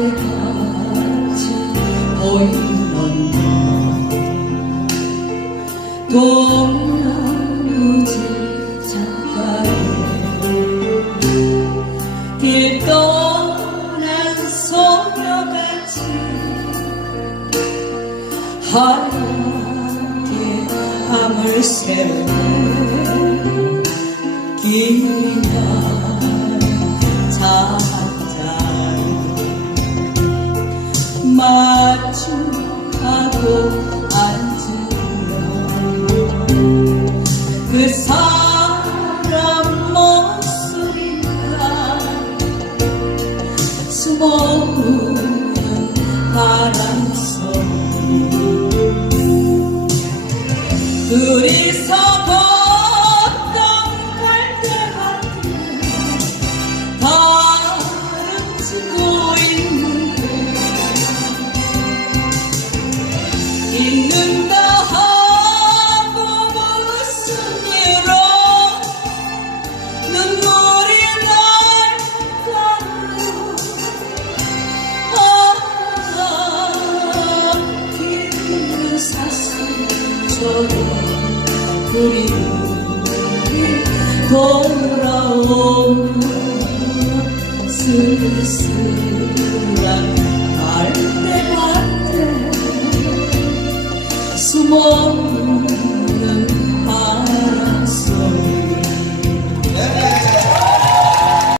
때같이 보이는 동나무집 창가에 길 떠난 소녀같이 하얗게 밤을 새우는 긴 날 잔잔히 마주하고 앉으면 그 사람 목소리가 숨어오는 바람소리 둘이서 걷던 갈대밭에 바람치고 있는가 하고 무슨 일로 눈물이 날까요. 뒤는 사슴처럼 그리움이 돌아오는 쓸쓸한 갈대밭에 숨어